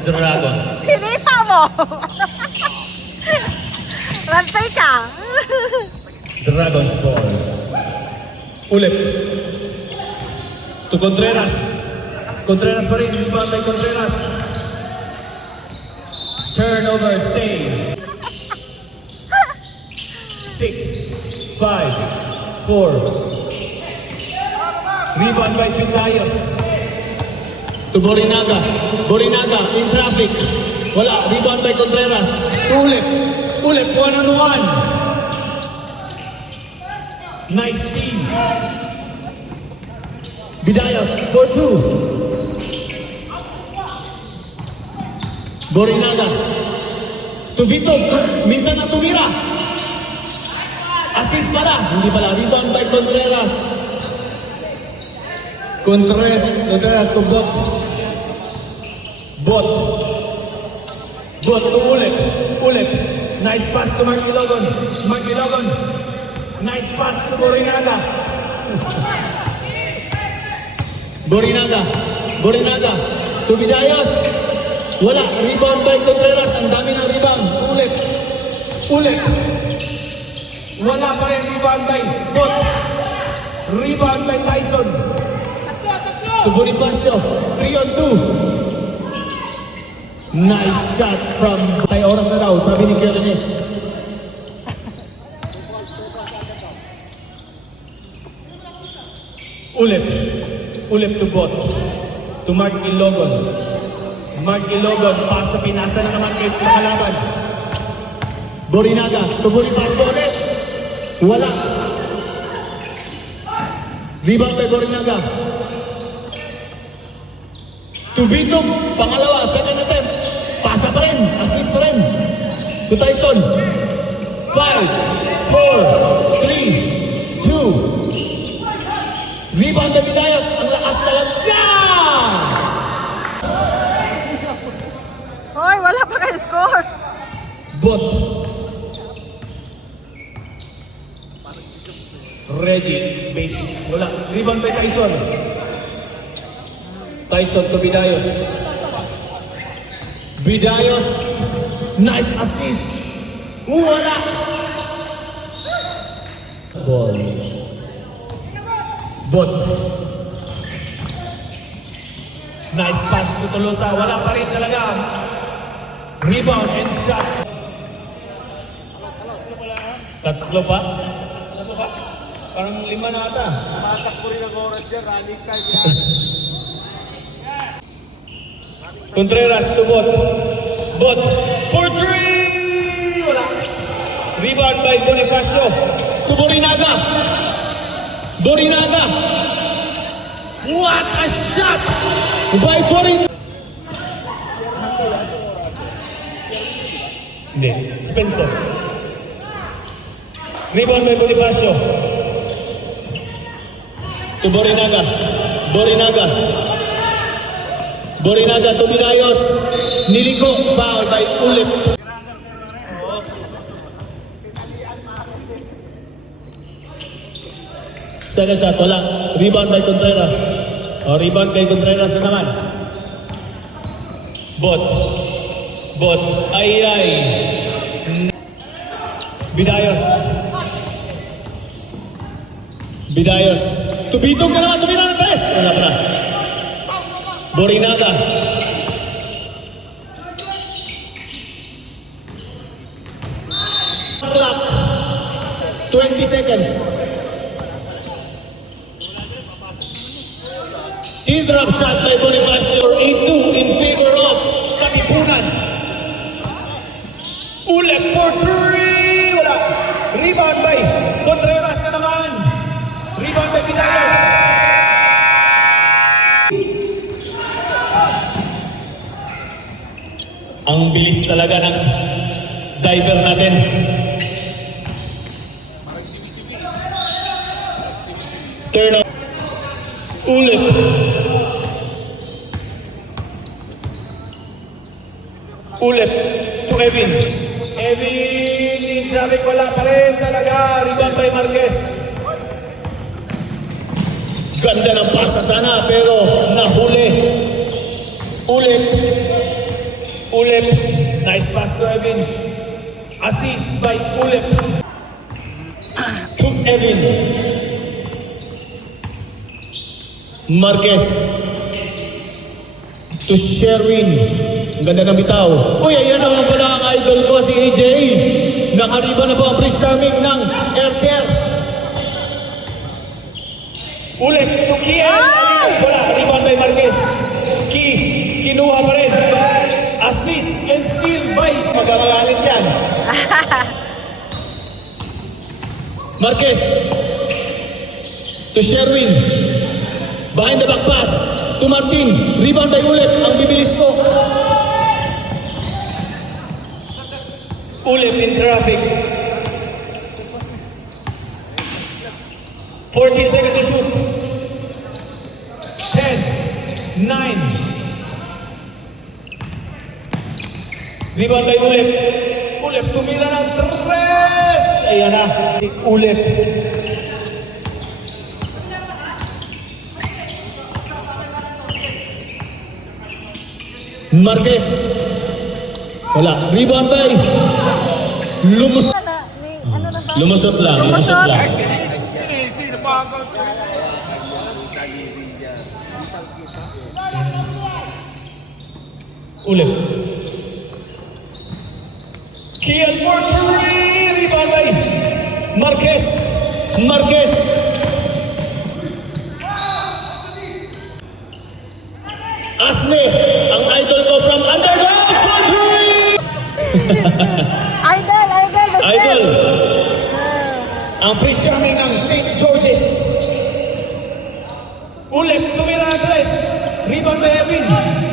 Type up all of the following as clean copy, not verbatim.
Dragons. Sinisa mo! Rantay ka! Dragons ball. Ulit. To Contreras. Contreras pa rin. Batay Contreras. Turnover, stay. 6, 5, 4. Rebound by Pintayos. To Borinaga. Borinaga in traffic. Wala. Rebound by Contreras. Ulit. Ulit. 1-on-1. Nice team. Bidayos for 2. Borinaga. To Vito. Minsan na tumira. Assist pala. Hindi pala. Rebound by Contreras. Contreras to Bot. Bot to Ulit. Ulit. Nice pass to Mark Ilogon. Mark Ilogon. Nice pass to Borinaga. Borinaga. Borinaga. To Bidayos. Wala. Rebound by Contreras. Ang dami ng rebound. Ulit. Ulit. Wala pa rin rebound by Bot. Rebound by Tyson. To Bonifacio. 3-on-2. Nice shot from... Ay, oras na daw. Sabi ni Kierene. Ulit. Ulit to Bot. To Mark Ilogon. Mark Ilogon. Pasa pinasa na naman kayo sa kalaban. Borinaga. To Bonifacio ulit. Wala. Rebound by Borinaga. To Vito. Pangalawa. Second attempt. Pasa pa rin. Assist pa rin. To Tyson. 5, 4, 3, 2. Rebound by Bidayos. Ang lakas talaga! Hoy, wala pa kayo score! Bot. Reggie. Basic. Wala. Rebound by Tyson. Tyson to Bidayos. Bidayos. Nice assist. Wala. Ball. Bot. Nice pass to Tolosa. Wala pa rin talaga. Rebound and shot. Tatlo pa? Tatlo pa? Parang 5 na ata. Matakbo rin ang oras dyan, running time. Contreras to Bot. Bot for 3! Wala. Rebound by Bonifacio. To Borinaga. Borinaga. What a shot by Borinaga. Hindi. Spencer. Rebound by Bonifacio. To Borinaga. Borinaga. Borinaga to Bidayos. Niliko. Foul by Ulit. Second shot. Wala. Rebound by Contreras. Rebound kay Contreras na naman. Bot. Bot. Ay. Bidayos. Bidayos. Tubitog ka naman. Tumira ng test. Wala pa na. Borinaga. Clock. 20 seconds. Teardrop shot by Bonifacio. 8-2 in favor of Katipunan. Ulit for 3. Wala. Rebound by Contreras na naman. Rebound by Bidayos. Ang bilis talaga ng diver natin. Turn off. Ulit. Ulit. To Evin. Evin. Traffic wala pa rin talaga. Rebound by Marquez. Ganda ng pasa sana pero nahuli. Ulit. Ulep. Nice pass to Evin. Assist by Ulep. To Evin. Marquez. To Sherwin. Ang ganda ng bitaw. Uy, ayan naman pala ang idol ko, si AJ. Nakariba na po ang pre-serving ng Aircare. Ulit, to Kiel. Wala, rebound by Marquez. Kinuha pa rin. Assist and steal by. Magkakagalit yan. Marquez. To Sherwin. Behind the back pass. To Martin. Rebound by Ulit. Ang bibilis po. Ulit in traffic. 40 seconds to shoot. 10, 9. Rebound by Ulep. Ulep tumira ng 3. Ayan na. Ulep. Marquez. Wala. Rebound by Lumusot. Ano na ba? Lumusot lang. Lumusot lang. Easy na bago. Ulep. Kiel for 3. Rebound by Marquez. Marquez. Asne, ang idol ko from underground for 3. Idol, idol, Idol. Ang pre-serving ng St. George's. Ulep, tumira ang 3. Rebound by Evin.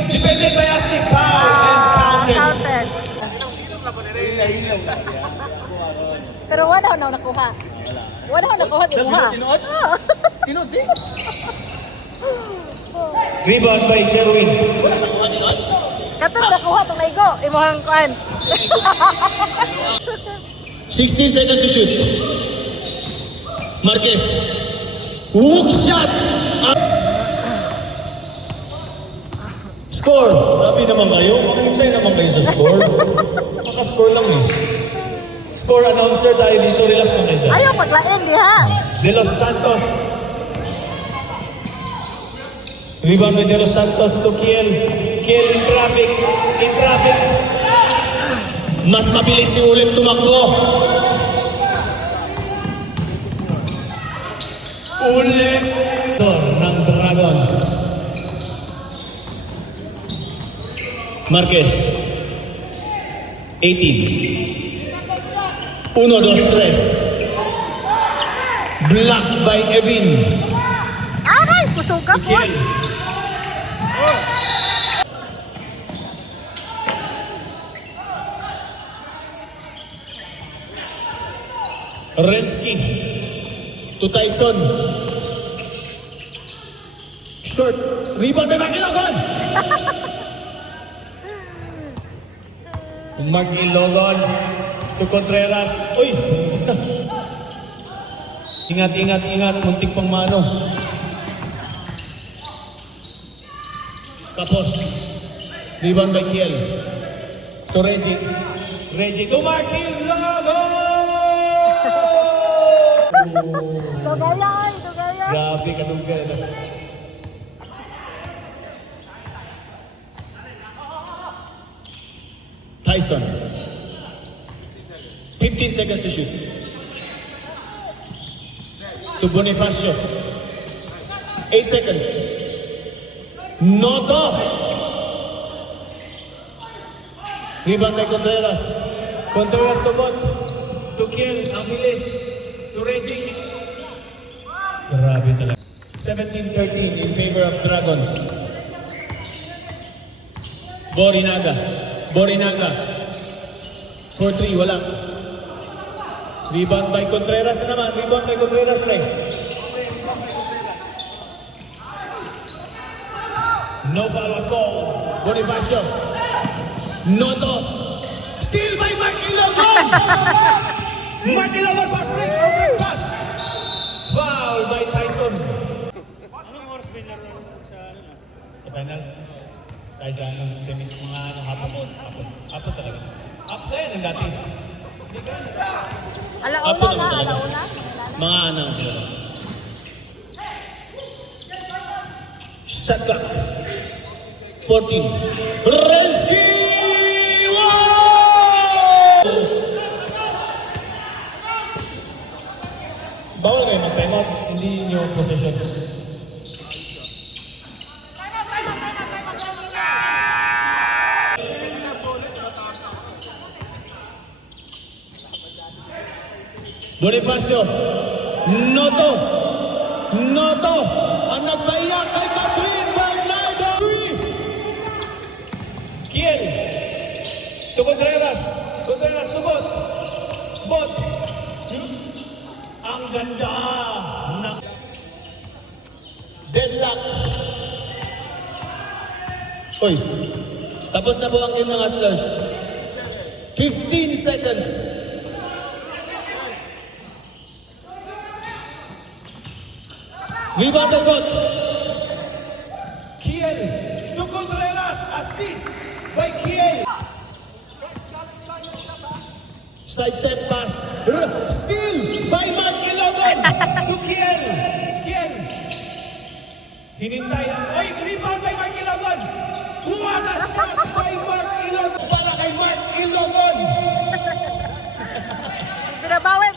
Defended by Asne. Foul and counted. Counted. Pero wala na nakuha. Wala na nakuha, di mo ha? Tinood? Tinood din. Rebound by Sherwin. Kato na nakuha itong naigo. Imuhang kuhan. 16 seconds to shoot. Marquez. Hook shot. Score. Sabi naman kayo. Makintay naman kayo sa score. Maka-score lang eh. Score announcer tayo dito. Relax lang kayo dyan. Ayaw paglain, di ha? De Los Santos. Rebound by De Los Santos to Kiel. Kiel in traffic. In traffic. Mas mabilis yung ulit tumakbo. Ulit. Ng Dragons. Marquez. 18. 1, 2, 3. Blocked by Evin. Aray, kusog ka po. Kiel. Rensky to Tyson. Short. Rebound by Makilogon. Makilogon to Contreras. Uy! Ingat, ingat, ingat. Muntik pang mano. Kapos. Rebound by Kiel. To Reggie. Reggie to Makilogon! Tugayan, tugayan. Grabe ka nung gano'n. Tyson. 15 seconds to shoot. To Bonifacio. 8 seconds. Not off. Rebound by Contreras. Contreras to Bot. To Kiel. Ang bilis. To Reggie. Grabe talaga. 17-13 in favor of Dragons. Borinaga. Borinaga. 4-3, wala. Rebound by Contreras na naman. Rebound by Contreras, pre. No foul was called. Bonifacio. Noto. Steal by Mark Ilogon. Mark Ilogon pass break. Over pass. Foul by Tyson. Anong oras ba yung laro sa finals? Tayo sa tennis mga Apo talaga. Up na yan ang dati. Alauna na, alauna. Mga anong sila. Shot clock. 14. Resky! Wow! Bawal kayo mag-timeout. Hindi nyo possession. Bonifacio, Noto, ang nagbayak kay Catherine Bernardo. Kiel, to Contreras, tubot, bot. Ang ganda ng deadlock. Uy, tapos na po ang game ng Hustlers. 15 seconds. Rebound the ball. Kiel to Contreras, assist by Kiel. Side step pass. Steal by Mark Ilogon to Kiel. Kiel. Hinintay. Oy, rebound by Mark Ilogon. Kuha na shot by Mark Ilogon. Para kay Mark Ilogon. Binabawi.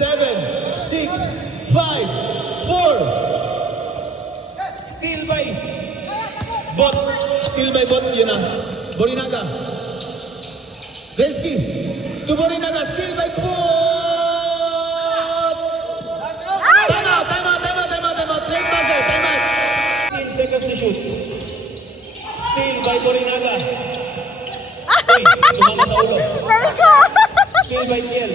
Seven, 6, 5, 4. Steal by Bot. Yun na. Borinaga. Resky. To Borinaga. Steal by Bot. Time out. Late buzzer. Time out. 15 seconds to shoot. Steal by Borinaga. Uy, tumama sa ulo. Steal by Kiel.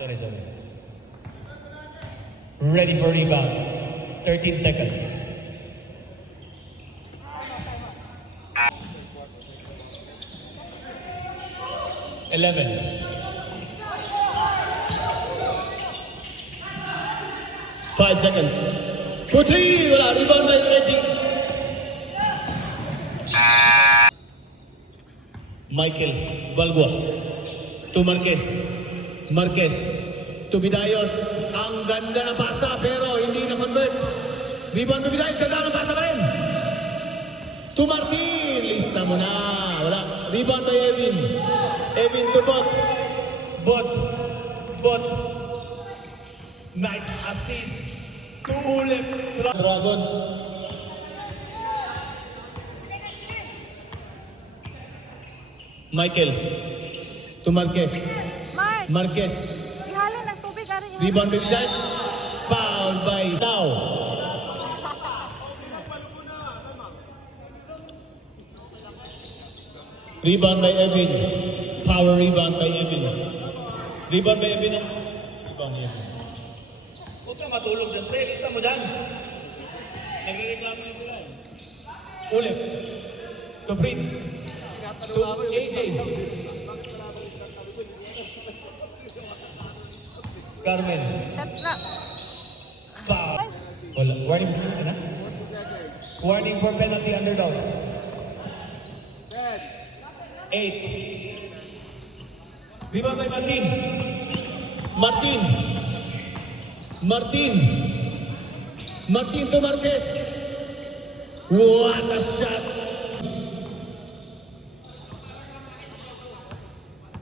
Sorry. Ready for rebound. 13 seconds. Eleven. 5 seconds. For 3. Wala. Rebound by Reggie. Michael Balgua. To Marquez. To Bidayos. Ang ganda ng pasa pero hindi na-convert. Rebound to Bidayos. Ganda ng pasa pa rin. To Martin. Lista mo na. Wala. Rebound by Evin. Evin to Bot. Nice assist. To Ulep. Dragons. Michael. To Marquez. Ihalin ng tubig, Ari. Rebound by Bidayos. Foul by Tao. Rebound by Evin. Power rebound by Evin. Rebound by Evin. Huwag ka matulog dyan. Pre, lista mo dyan. Nagre-reklamo nyo sila. Ulit. To Prince. To AJ. Carmen. Shot na. Foul. Wala. Warning. Ano? Warning for penalty underdogs. 8. Rebound by Martin to Marquez. What a shot.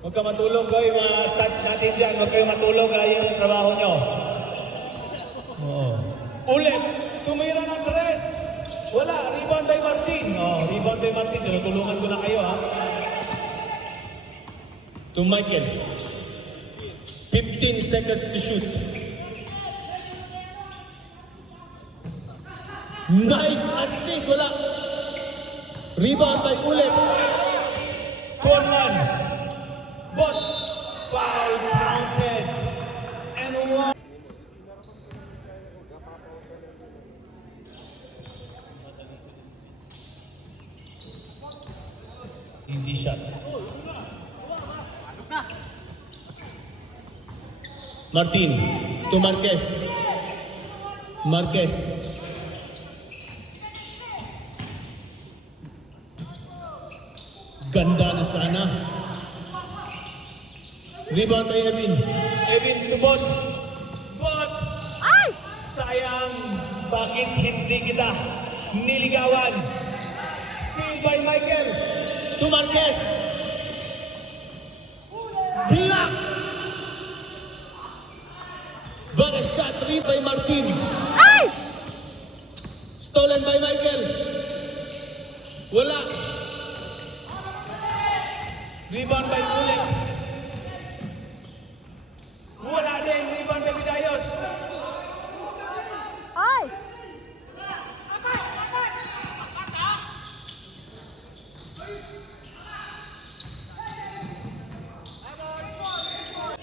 Huwag ka matulog, guys. Mga stats natin dyan. Huwag kayo matulog. Yung trabaho nyo. Ulit. Tumira ng tres. Wala. Rebound by Martin. Rebound by Martin. Tinutulungan ko na kayo, ha. To Michael. 15 seconds to shoot. Nice assist. Wala. Rebound by Ulit. Corner. Bot. Foul counted. Martin to Marquez. Marquez. Ganda na sana. Rebound by Evin. Evin to Bot. Bot! Ay! Sayang! Bakit hindi kita niligawan? Steal by Michael. To Marquez. Block! But a shot three by Martin. Ay! Stolen by Michael. Wala. Rebound by Ulit. Wala din. Rebound by Vidayos. Ay!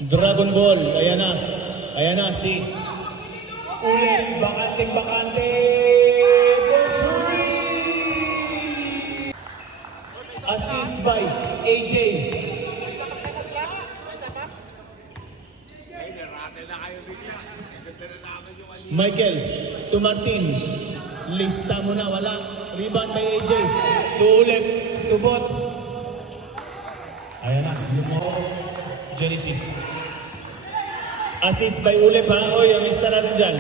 Dragon Ball. Ayan na. Ayan na si Ulit. Bakante. Assist by AJ. Michael to Martin. Lista mo na, wala. Rebound by AJ. To Ulit. To Bot. Ayan na. Genesis. Assist by Ulep ha. Oy, ang mister natin dyan.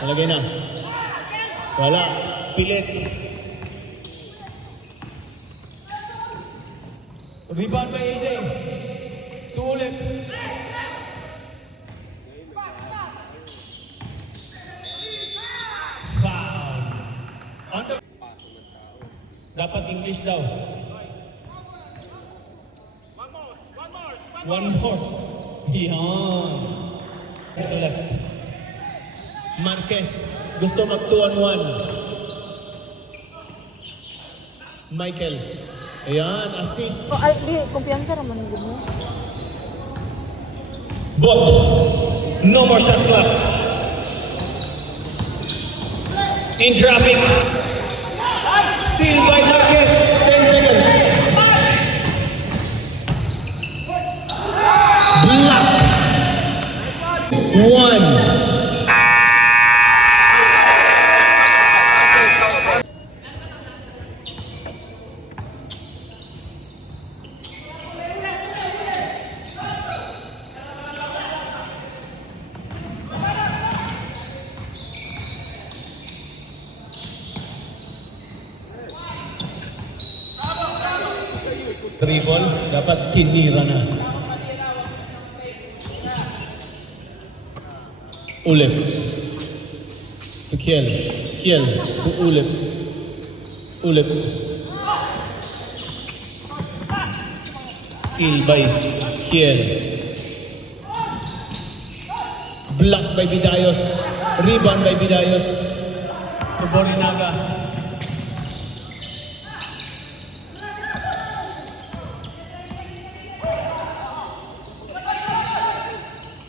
Nalagay na. Wala. Pilit. Rebound by AJ. To Ulep. Foul. Dapat English daw. One more. Yan. To left. Marquez. Gusto mag 2-on-1. Michael. Ayan, assist. Oh, ay, di, kumpiyansa naman yun mo. Bot. No more shot clock. In traffic. Steal by Marquez. 10 seconds. Block. 1. Triple, dapat kinira na. Ulep. To Kiel. Kiel to Ulep. Ulep. Steal by Kiel. Block by Vidayos. Rebound by Vidayos. To Borinaga.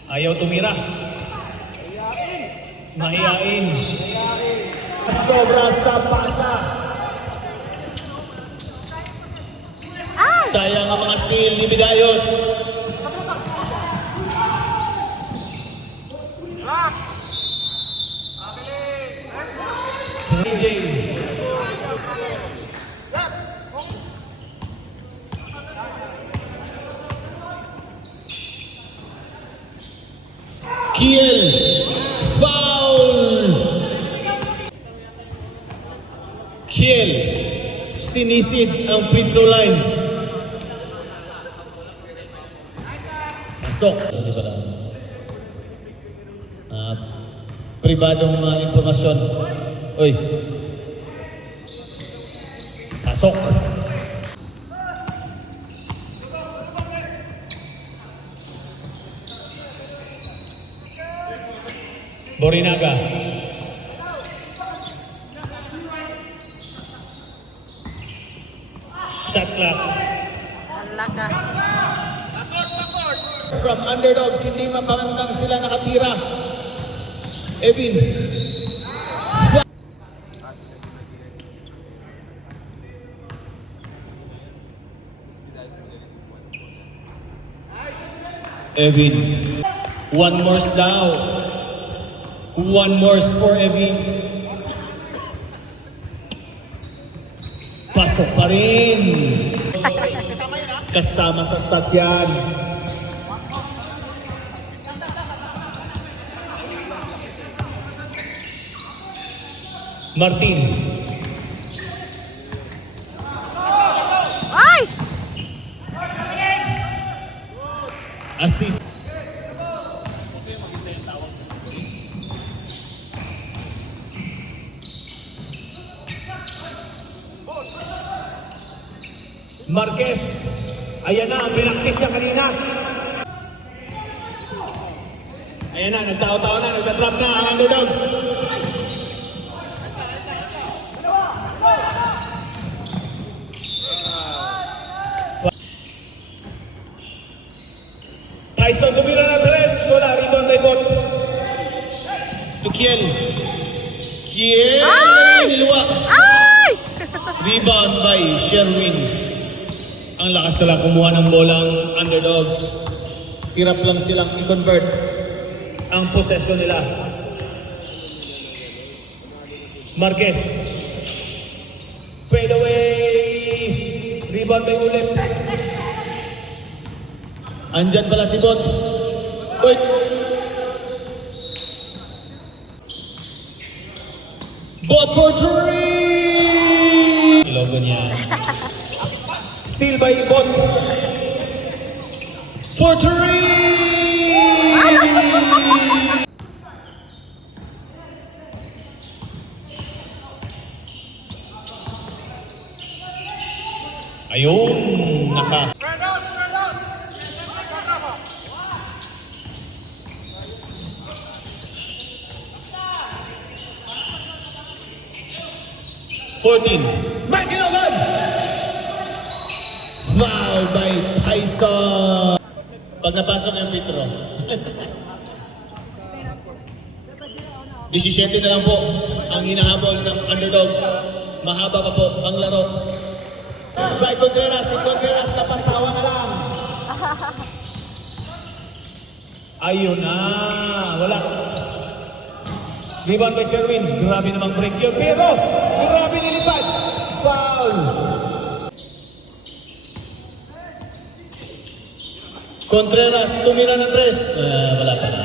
Ayaw tumira. Mahiyain. Sobra sa pasa. Ay! Sayang ang mga steal ni Vidayos. AJ. Kiel. Foul. Kiel. Sinisid ang free throw line. Pasok. Hindi ba lang? Pribadong impormasyon. Uy. Pasok. Borinaga. Shot clock. Wala ka. From underdogs, hindi mapangantang sila nakatira. Evin. Evin. One more daw. One more for Evin. Pasok pa rin. Kasama sa stats yan. Martin. Ay! Assist. Marquez. Ayan na, pinaktis niya kanina. Ayan na, nagtao-tao na, nagtatrap na ang underdogs. Tyson tumira na tres. Wala, rebound by Bot. To Kiel. Kiel! Ay! Nilwa. Ay! Rebound by Sherwin. Ang lakas nila kumuha ng bolang underdogs. Hirap lang silang i-convert ang possession nila. Marquez. Fade away. Rebound by Ulit. Andyan pala si Bot. Wait. Bot for three! Logo niya. Steal by Bot. For three! Ayun, naka. Michael Ogan! Foul by Tyson! Pag napasok yung Petro. 17 na lang po ang hinahabol ng underdogs. Mahaba pa po ang laro. By Contreras, si Contreras napantawa na lang. Ayun na, wala. Rebound by Sherwin. Grabe namang break yun. Pero, grabe nilipad. Foul. Contreras, tumira ng tres. Wala pa na.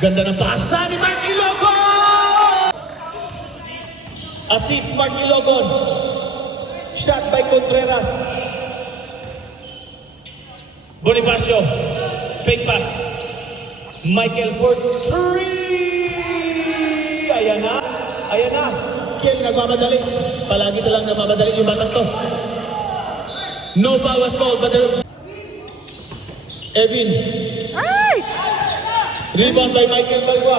Ganda ng pasa ni Mark Ilogon! Assist Mark Ilogon. Shot by Contreras. Bonifacio. Fake pass. Michael for three! Ayan na! Ayan na! Kiel nagmamadali. Palagi na lang nagmamadali yung batang to. No foul was called, but Evin. Ay! Rebound by Michael Balwa.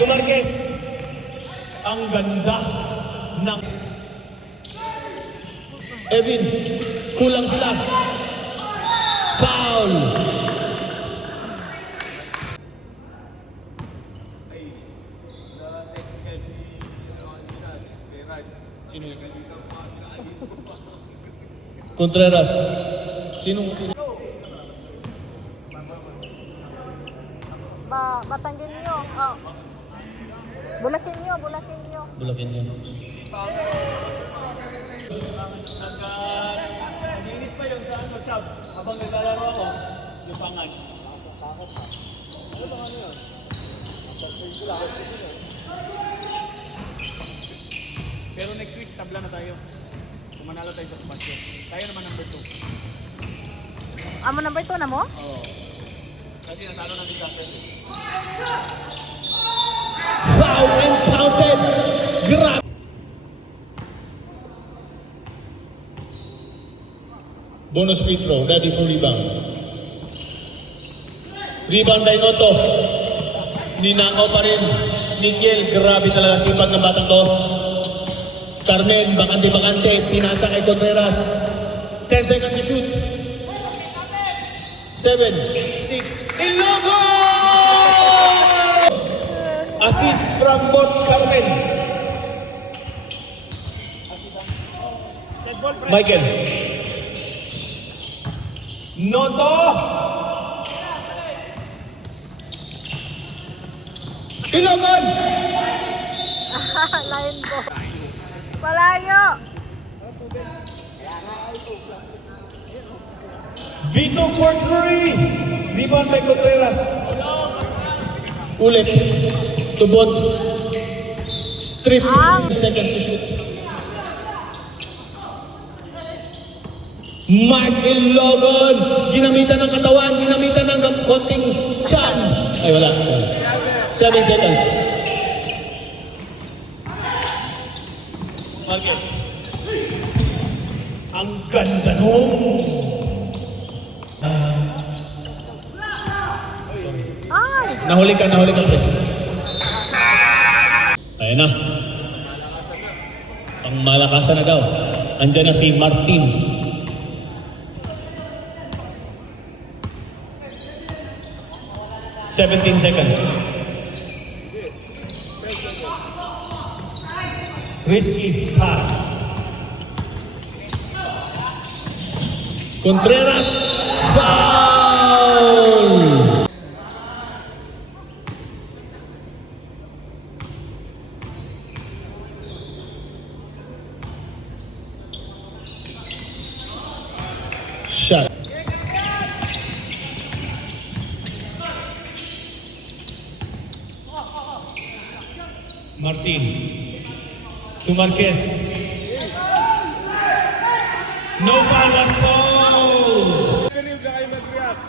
To Marquez. Ang ganda ng Evin. Kulang sila. Foul! Contreras. Sino? Batanggin niyo. Oh. Bulakin niyo. Bulakin yun. Nainis pa yung saan mag-sub. Habang naglalaro ako, yung pangad. Pero next week, tabla na tayo. Kung manalo tayo sa basket. Tayo naman number 2. Amo number 2 na mo? Oo. Kasi natalo ng disaster. Foul and counted. Grab. Bonus free throw, ready for rebound. Rebound by Noto. Ninakaw pa rin. Miguel, grabe talaga sipag ng batang to. Carmen, bakante-bakante, pinasa kay Contreras. 10 seconds to shoot. 7, 6, Ilogo! Assist from Bot Carmen. Michael. Noto! Ilogon! Lion ko. Palayo. Vito for 3. Rebound by Contreras. Ulit. Tubod. Strip. Seconds to shoot. Mark Ilogon. Ginamitan ng katawan. Ginamitan ng konting chan. Ay, wala. 7 seconds. Marquez. Ang ganda nung. Ay. Nahuli ka, pre. Ayun na. Pang malakasan na daw. Andyan na si Martin. "17 seconds. Risky pass. Contreras. Foul! Shot. Martin. To Marquez. No foul, last call. Believe na kayo mag-react.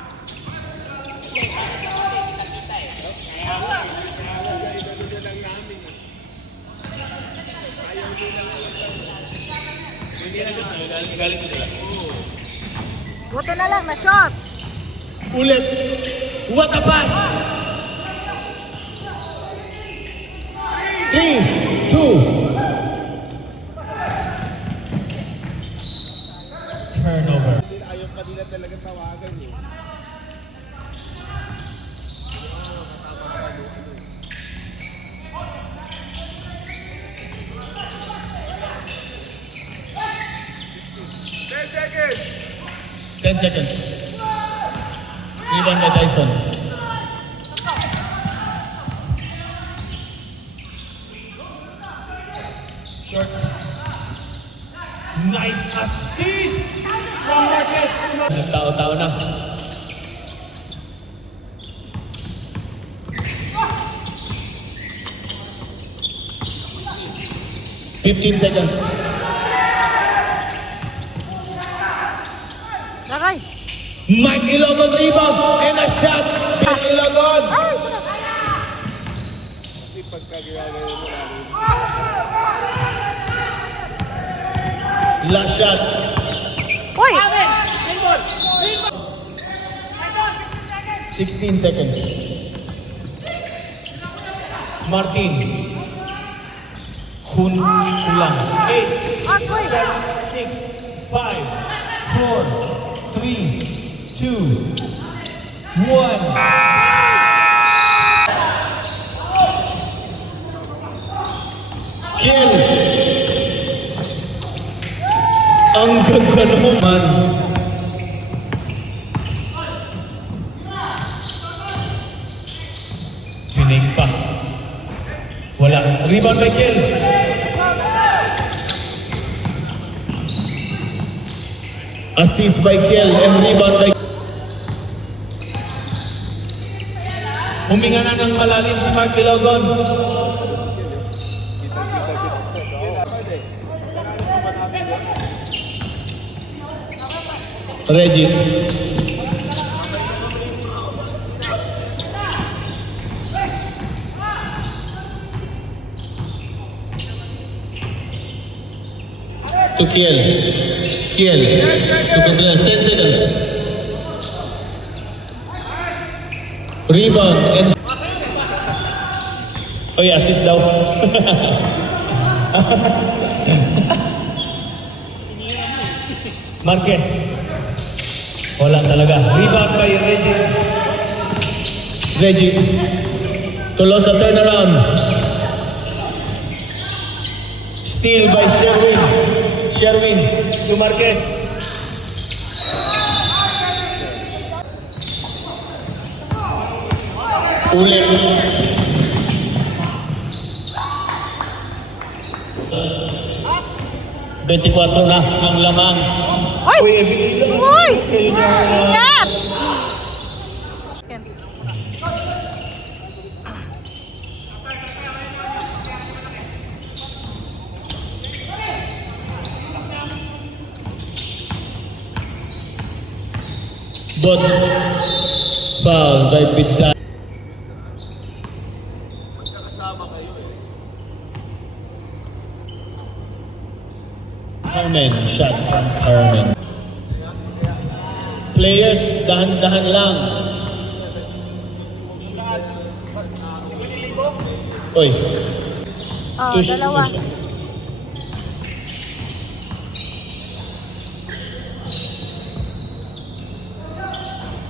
Buto na lang na shot. Ulit. What a pass! 3, 2. Turnover. Ayaw pa nila talaga tawagan eh. Seconds. 10 seconds. Rebound by Tyson. Short. Nice assist from Marquez. Nagtao-tao na. "15 seconds. Nakay. Mike Ilogon rebound and a shot. Mike Ilogon. Ay. Kasi pagka ginagawa mo namin. Last shot. Uy. 16 seconds. Martin. Kulang. 8, Agoy. 6, 5, 4, 3, 2, 1. Kill! Ang ganda naman. Pinig pa. Wala. Rebound by Kill. Assist by Kiel and rebound by... Huminga na ng malalim si Mark Ilogon. Reggie. To Kiel. Kiel. To Contreras. 10 seconds. Rebound and... Oy, assist daw. Marquez. Wala talaga. Rebound by Reggie. Reggie. Tolosa turnaround. Steal by Sherwin. Sherwin to Marquez. Ulit. 24 na ang lamang. Ay! Uy, Evelyn. Uy! Kaya Ingat! But foul by Bidda. Carmen, shot from Carmen. Players, dahan-dahan lang. Oy. Oh, Tush, dalawa. tush.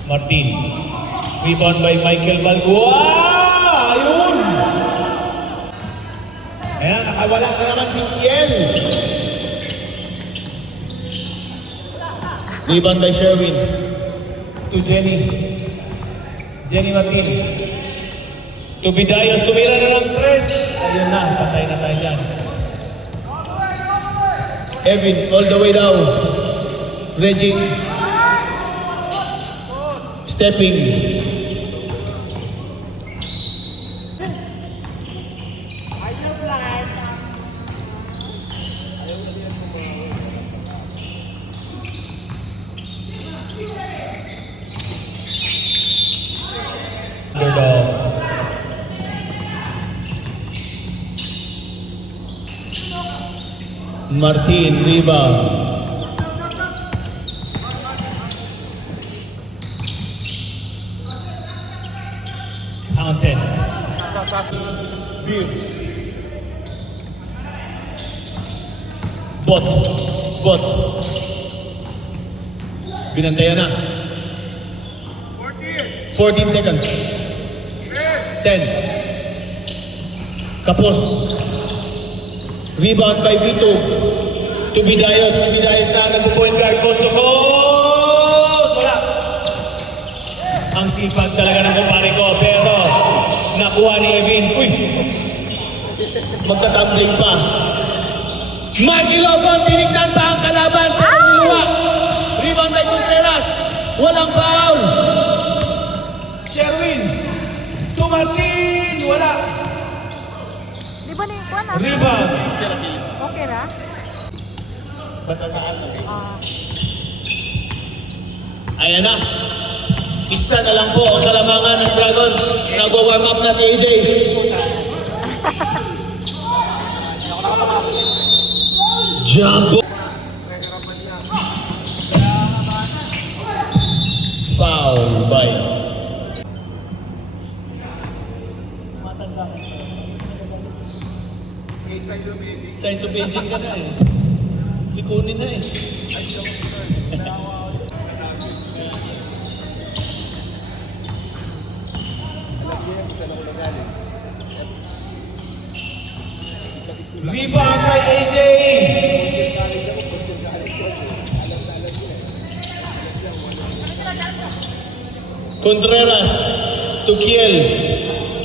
Martin. Rebound by Michael Balboa. Ayun! Ayan, nakawala na naman si Kiel. Rebound by Sherwin. To Jenny. Jenny Martin. To Bidayas. Tumira na ng tres. Ayun na, patay na tayo dyan. Evan, all the way down. Reggie. Stepping. Underdog. Martin, rebound. Counted. Bot. Binantayan na. 14 seconds. 10. Kapos. Rebound by Vito. To Bidayos. Bidayos na nagpo-point guard. Coast to coast. Wala. Ang sipag talaga ng kumpare ko. Pero nakuha ni Evin. Uy. Magtatambling pa. Mikey Logan. Tinignan pa ang kalaban. Pero niluwa. Rebound by Contreras. Walang foul. Sherwin. To Martin. Wala. Di ba na yung kuwan ah? Rebound. Okay na? Basta saan na. Ah. Ayan na. Isa na lang po ang kalamangan ng Dragon. Nagwa-warm up na si AJ. Jumbo. Foul by. Size of aging ka na eh. Likunin na eh. Rebound by AJ! Contreras to Kiel.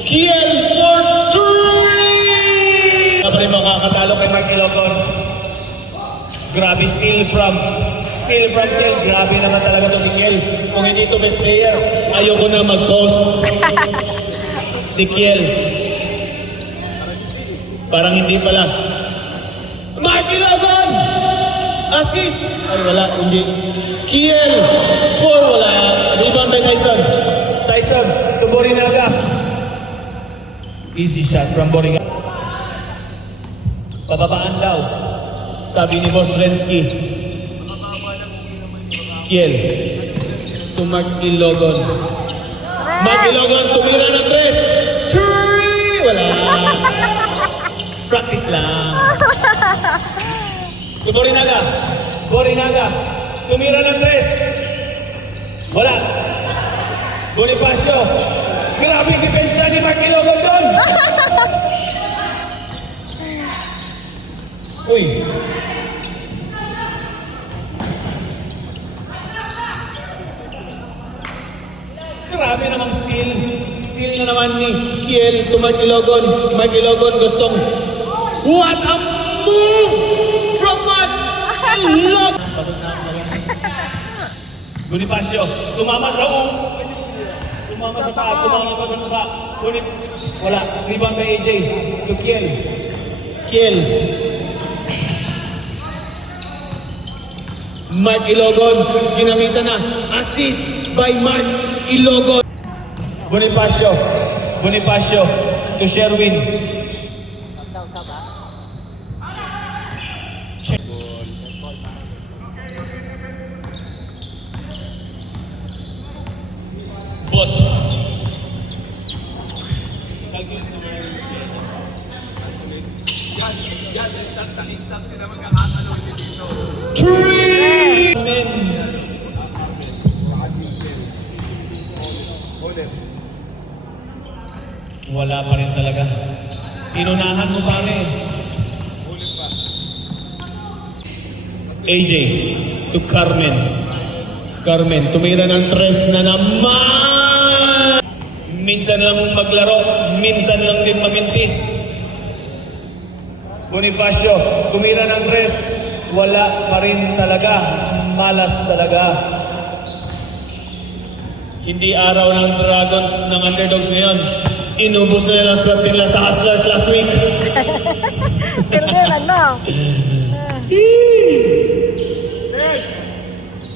Kiel for 3! Kapag makakatalo kay Mark Ilocon. Grabe, steal from Kiel. Grabe naman talaga to si Kiel. Kung hindi to best player, ayoko na mag-post. Si Kiel. Parang hindi pala. Marky Logan! Assist! Ay, wala. Hindi. Kiel! 4, wala. Rebound by Tyson. Tyson to Borinaga. Easy shot from Borinaga. Pababaan daw. Sabi ni Boss Rensky. Kiel. To Marky Logan. Marky Logan, tumira ng 3. 3! Wala. Practice lang. To Borinaga. Tumira ng 3. Wala. Bonifacio. Grabe depensa ni Marky Logan doon. Uy. Grabe namang steal. Steal na naman ni Kiel to Marky Logan. Marky Logan gustong. What a move from Mark Ilog! Bonifacio, tumama sa tumama sa paa, tumama sa mukha. Wala, rebound by AJ. To Kiel. Kiel. Mark Ilogon, ginamitan na. Assist by Mark Ilogon. Bonifacio. Bonifacio to Sherwin. Bot. Three! Wala pa rin talaga. Inunahan mo pa rin. AJ to Carmen. Carmen, tumira ng tres na naman! Minsan lang maglaro, minsan lang din mamintis. Bonifacio, tumira ng tres, wala pa rin talaga. Malas talaga. Hindi araw ng Dragons ng underdogs ngayon. Inubos na nila swerte nila sa Hustlers last week. Kailan na?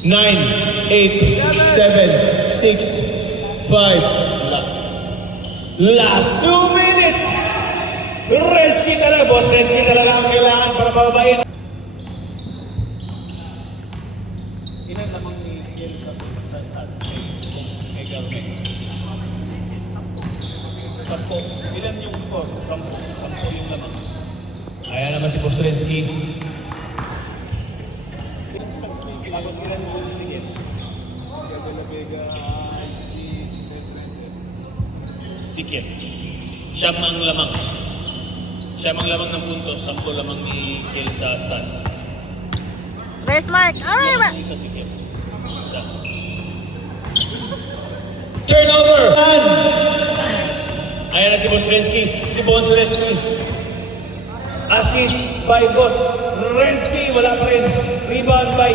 9, 8, 7, 6, 5. Last 2 minutes. Rescue talaga, boss. Rescue talaga ang kailangan para pababain. Ilan lamang ni Kiel sa may Carmen? 10. Ilan yung score? 10 yung lamang. Ayan naman si Boss Rensky. Tapos ilan yung goals ni Kiel? Si Kiel. Siyam ang lamang. Siyam ang lamang ng puntos. 10 lamang ni Kiel sa stats. Best mark. Ay, ba? Isa si Kiel. Isa. Turnover! Ayan na si Boss Rensky. Si Boss Rensky. Assist by Boss Rensky. Wala pa rin. Rebound by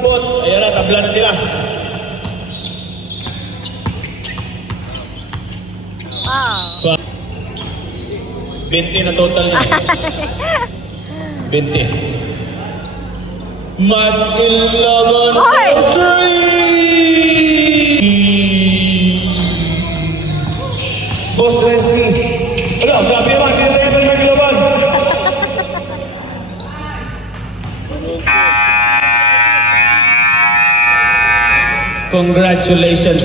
Bot. Ayan na, tabla na sila. Wow. 20 na total na. 20. Mag-11 Hoy! 3! Boss Rensky. Ano, grabe naman. Hindi tayo pa mag-11. Congratulations.